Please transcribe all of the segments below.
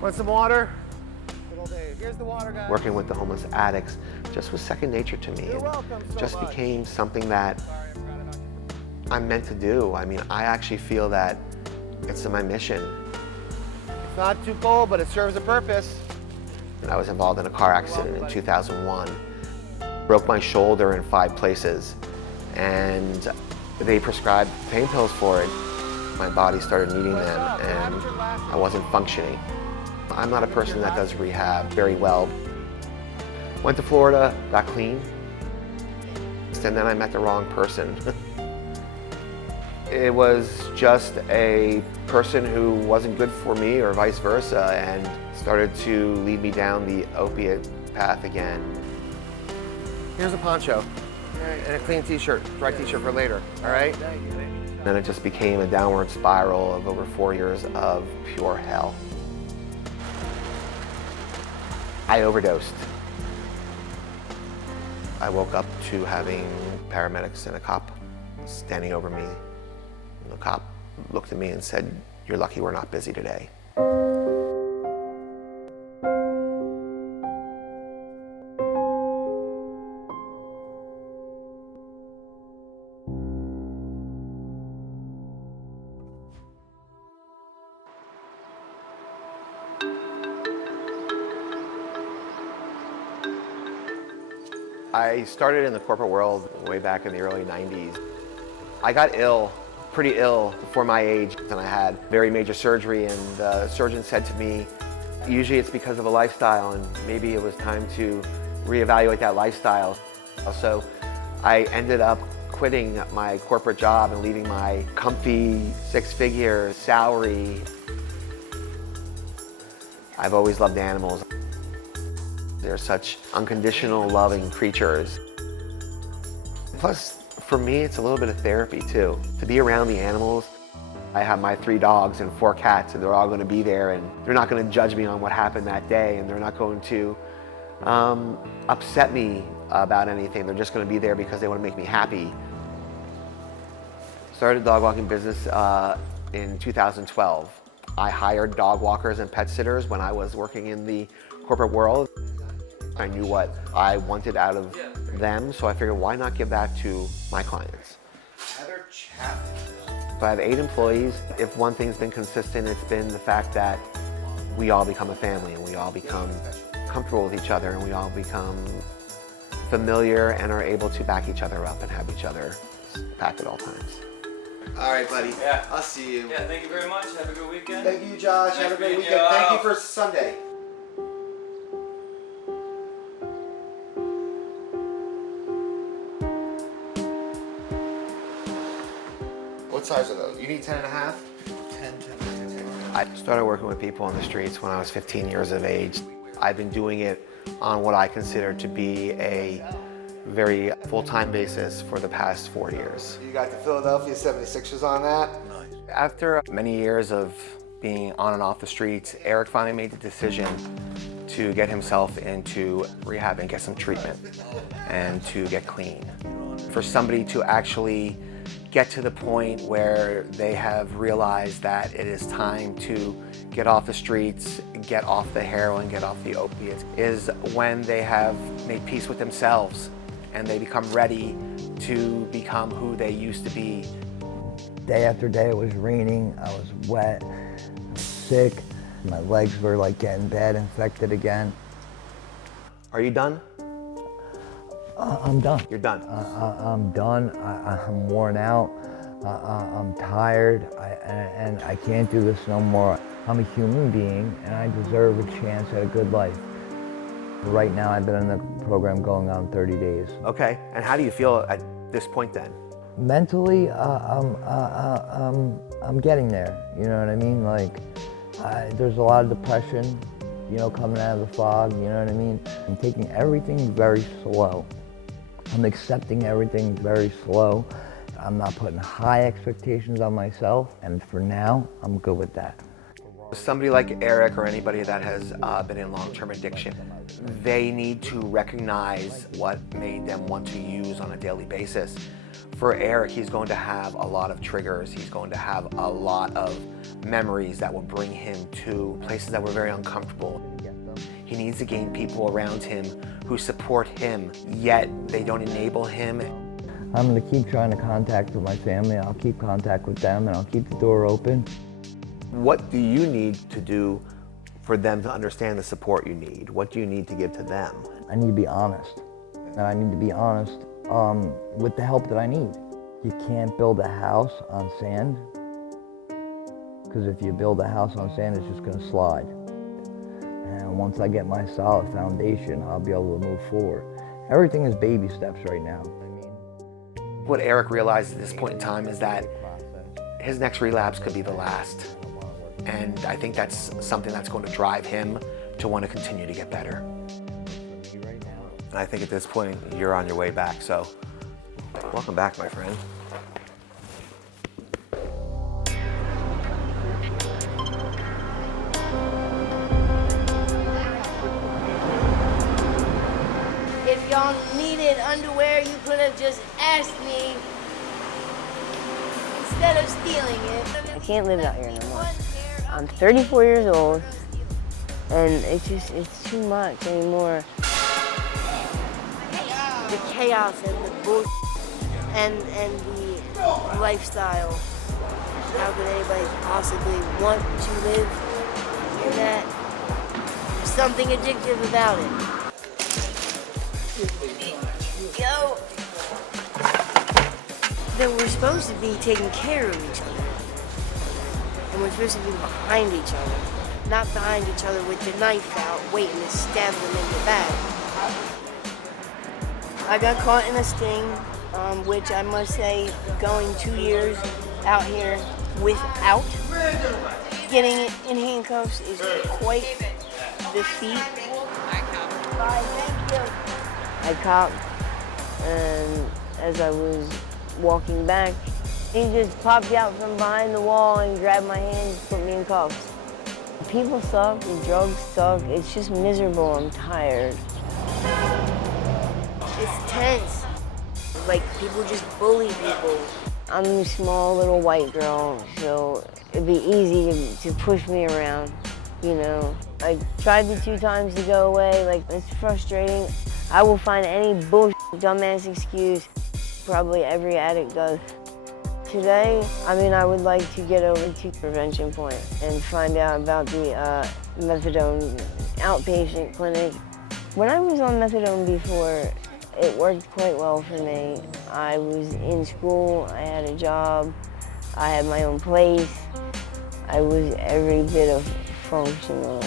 Want some water? Here's the water, guys. Working with the homeless addicts just was second nature to me. You're welcome so just much. became something that I'm meant to do. I mean, I actually feel that it's my mission. It's not too cold, but it serves a purpose. I was involved in a car accident in 2001. Broke my shoulder in 5 places, and they prescribed pain pills for it. My body started needing them, and I wasn't functioning. I'm not a person that does rehab very well. Went to Florida, got clean, and then I met the wrong person. It was just a person who wasn't good for me or vice versa, and started to lead me down the opiate path again. Here's a poncho and a clean t-shirt, dry t-shirt for later, all right? Then it just became a downward spiral of over 4 years of pure hell. I overdosed. I woke up to having paramedics and a cop standing over me. The cop looked at me and said, "You're lucky we're not busy today." I started in the corporate world way back in the early 90s. I got ill, pretty ill for my age, and I had very major surgery, and the surgeon said to me, usually it's because of a lifestyle, and maybe it was time to reevaluate that lifestyle. So I ended up quitting my corporate job and leaving my comfy 6-figure salary. I've always loved animals. They're such unconditional, loving creatures. Plus, for me, it's a little bit of therapy too. To be around the animals. I have my 3 dogs and 4 cats, and they're all going to be there, and they're not going to judge me on what happened that day, and they're not going to upset me about anything. They're just going to be there because they want to make me happy. Started a dog walking business in 2012. I hired dog walkers and pet sitters when I was working in the corporate world. I knew what I wanted out of them, so I figured why not give that to my clients. So I have 8 employees. If one thing's been consistent, it's been the fact that we all become a family, and we all become comfortable with each other, and we all become familiar and are able to back each other up and have each other back at all times. All right, buddy. Yeah. I'll see you. Yeah, thank you very much. Have a good weekend. Thank you, Josh. Nice have a great meeting weekend. you. Thank you for Sunday. What size are those? You need 10 and a half? 10. I started working with people on the streets when I was 15 years of age. I've been doing it on what I consider to be a very full-time basis for the past 4 years. You got the Philadelphia 76ers on that? Nice. After many years of being on and off the streets, Eric finally made the decision to get himself into rehab and get some treatment and to get clean. For somebody to actually get to the point where they have realized that it is time to get off the streets, get off the heroin, get off the opiates, is when they have made peace with themselves and they become ready to become who they used to be. Day after day it was raining, I was wet, I was sick, my legs were like getting bad, infected again. Are you done? I'm done. You're done. I'm done. I'm worn out. I'm tired, and I can't do this no more. I'm a human being, and I deserve a chance at a good life. Right now, I've been in the program going on 30 days. Okay, and how do you feel at this point then? Mentally, I'm getting there. You know what I mean? Like, there's a lot of depression, you know, coming out of the fog. You know what I mean? I'm taking everything very slow. I'm accepting everything very slow. I'm not putting high expectations on myself, and for now, I'm good with that. Somebody like Eric or anybody that has been in long-term addiction, they need to recognize what made them want to use on a daily basis. For Eric, he's going to have a lot of triggers. He's going to have a lot of memories that will bring him to places that were very uncomfortable. He needs to gain people around him who support him, yet they don't enable him. I'm going to keep trying to contact with my family. I'll keep contact with them, and I'll keep the door open. What do you need to do for them to understand the support you need? What do you need to give to them? I need to be honest. And I need to be honest with the help that I need. You can't build a house on sand, because if you build a house on sand, it's just going to slide. And once I get my solid foundation, I'll be able to move forward. Everything is baby steps right now. What Eric realized at this point in time is that his next relapse could be the last. And I think that's something that's going to drive him to want to continue to get better. And I think at this point, you're on your way back, so welcome back, my friend. If y'all needed underwear, you could have just asked me instead of stealing it. I can't live out here no more. I'm 34 years old, and it's too much anymore. The chaos and the bullshit and the lifestyle. How could anybody possibly want to live in that? There's something addictive about it. Yo! That we're supposed to be taking care of each other. And we're supposed to be behind each other. Not behind each other with the knife out, waiting to stab them in the back. I got caught in a sting, which I must say, going 2 years out here without getting it in handcuffs is quite the feat. Bye, thank you. I copped, and as I was walking back, he just popped out from behind the wall and grabbed my hand and put me in cuffs. People suck, the drugs suck, it's just miserable, I'm tired. It's tense. Like, people just bully people. I'm a small little white girl, so it'd be easy to push me around, you know. I tried the 2 times to go away, like, it's frustrating. I will find any bullshit, dumbass excuse, probably every addict does. Today, I would like to get over to Prevention Point and find out about the methadone outpatient clinic. When I was on methadone before, it worked quite well for me. I was in school, I had a job, I had my own place. I was every bit of functional.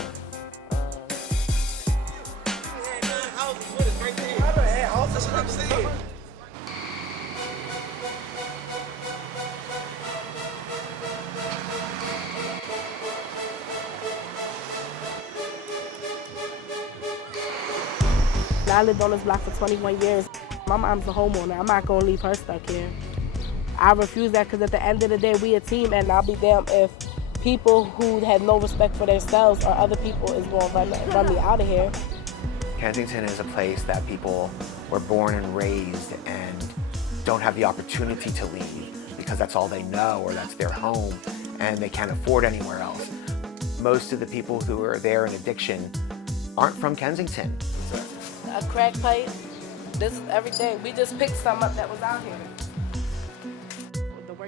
I lived on this block for 21 years. My mom's a homeowner. I'm not gonna leave her stuck here. I refuse that because at the end of the day, we a team, and I'll be damned if people who have no respect for themselves or other people is gonna run me out of here. Kensington is a place that people were born and raised and don't have the opportunity to leave because that's all they know or that's their home and they can't afford anywhere else. Most of the people who are there in addiction aren't from Kensington. A crack pipe, this is everything. We just picked some up that was out here.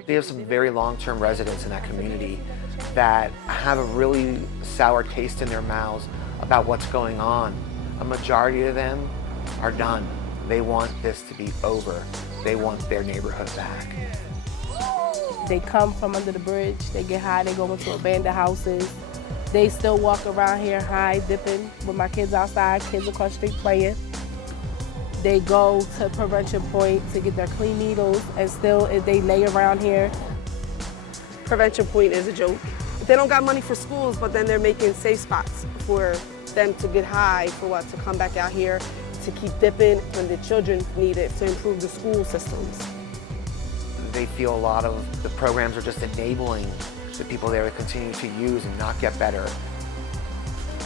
We have some very long-term residents in that community that have a really sour taste in their mouths about what's going on. A majority of them are done. They want this to be over. They want their neighborhood back. They come from under the bridge, they get high, they go into abandoned houses. They still walk around here high, dipping with my kids outside, kids across the street playing. They go to Prevention Point to get their clean needles, and still they lay around here. Prevention Point is a joke. They don't got money for schools, but then they're making safe spots for them to get high, for what, to come back out here, to keep dipping when the children need it, to improve the school systems. They feel a lot of the programs are just enabling the people there to continue to use and not get better.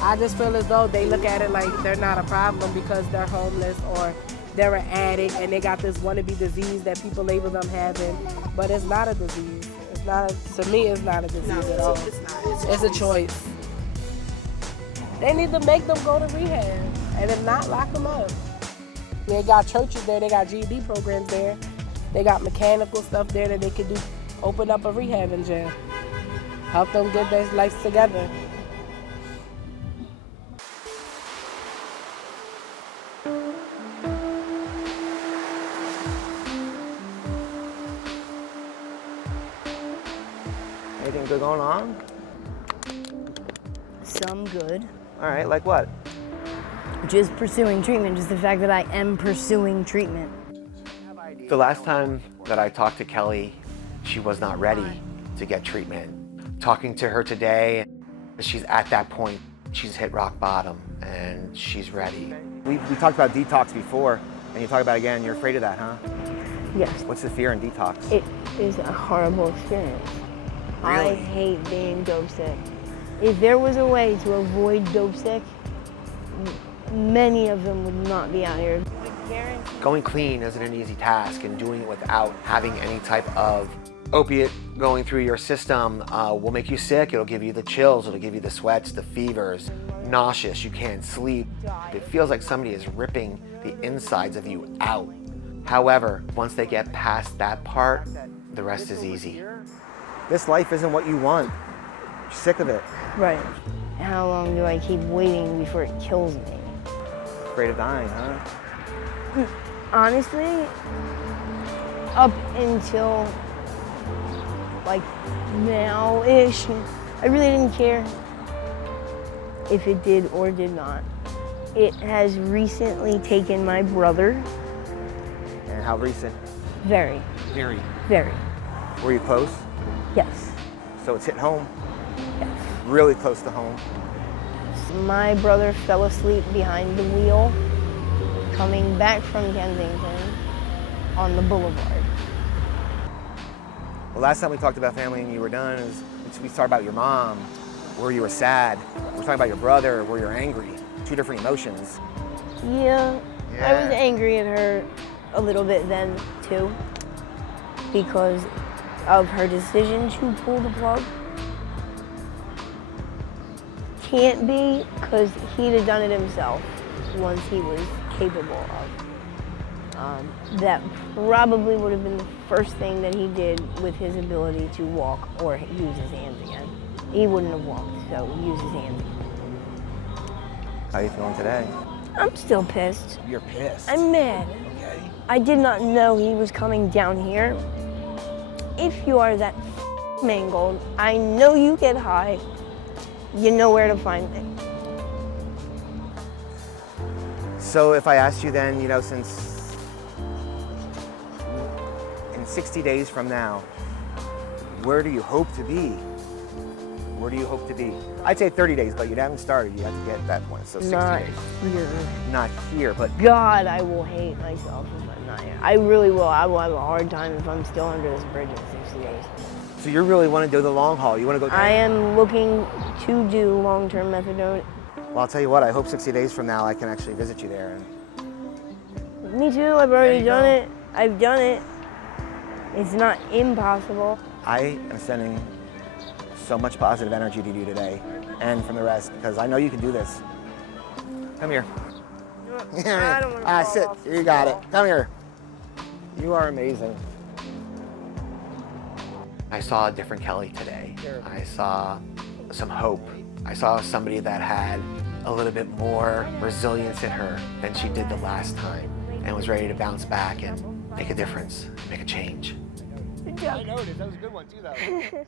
I just feel as though they look at it like they're not a problem because they're homeless or they're an addict and they got this wannabe disease that people label them having, but it's not a disease. It's not, to me, it's not a disease at all. It's a choice. They need to make them go to rehab and if not, lock them up. They got churches there, they got GED programs there, they got mechanical stuff there that they could do, open up a rehab in jail. Help them get their lives together. Anything good going on? Some good. All right, like what? Just pursuing treatment, just the fact that I am pursuing treatment. The last time that I talked to Kelly, she was not ready to get treatment. Talking to her today, she's at that point. She's hit rock bottom and she's ready. We talked about detox before, and you talk about it again. You're afraid of that, huh? Yes. What's the fear in detox? It is a horrible experience. I Really? hate being dope sick. If there was a way to avoid dope sick, many of them would not be out here. Going clean isn't an easy task, and doing it without having any type of opiate going through your system will make you sick. It'll give you the chills, it'll give you the sweats, the fevers, nauseous, you can't sleep. It feels like somebody is ripping the insides of you out. However, once they get past that part, the rest is easy. This life isn't what you want. You're sick of it. Right. How long do I keep waiting before it kills me? Afraid of dying, huh? Honestly, up until like now-ish, I really didn't care if it did or did not. It has recently taken my brother. And how recent? Very, Very. very. Were you close? Yes. So it's hit home? Yes. Really close to home. My brother fell asleep behind the wheel coming back from Kensington on the boulevard. The last time we talked about family and you were done is we talked about your mom, where you were sad. We're talking about your brother, where you're angry. Two different emotions. Yeah, I was angry at her a little bit then too, because of her decision to pull the plug. Can't be, because he'd have done it himself once he was capable of. That probably would have been the first thing that he did with his ability to walk or use his hands again. He wouldn't have walked, so use his hands again. How are you feeling today? I'm still pissed. You're pissed. I'm mad. Okay. I did not know he was coming down here. If you are that mangled, I know you get high. You know where to find me. So if I asked you then, since in 60 days from now, where do you hope to be? Where do you hope to be? I'd say 30 days, but you haven't started. You have to get at that point. So 60 Not days. here. Not here, but God, I will hate myself if I'm not here. I really will. I will have a hard time if I'm still under this bridge in 60 days. so you really want to do the long haul. You want to go. I am looking to do long-term methadone. Well, I'll tell you what. I hope 60 days from now I can actually visit you there. And Me too. I've already done it. I've done it. It's not impossible. I am sending so much positive energy to you today, and from the rest, because I know you can do this. Come here. I don't want to fall sit. off You this got it. wall. Come here. You are amazing. I saw a different Kelly today. I saw some hope. I saw somebody that had a little bit more resilience in her than she did the last time, and was ready to bounce back and make a difference, make a change. I noticed. That was a good one, too, though.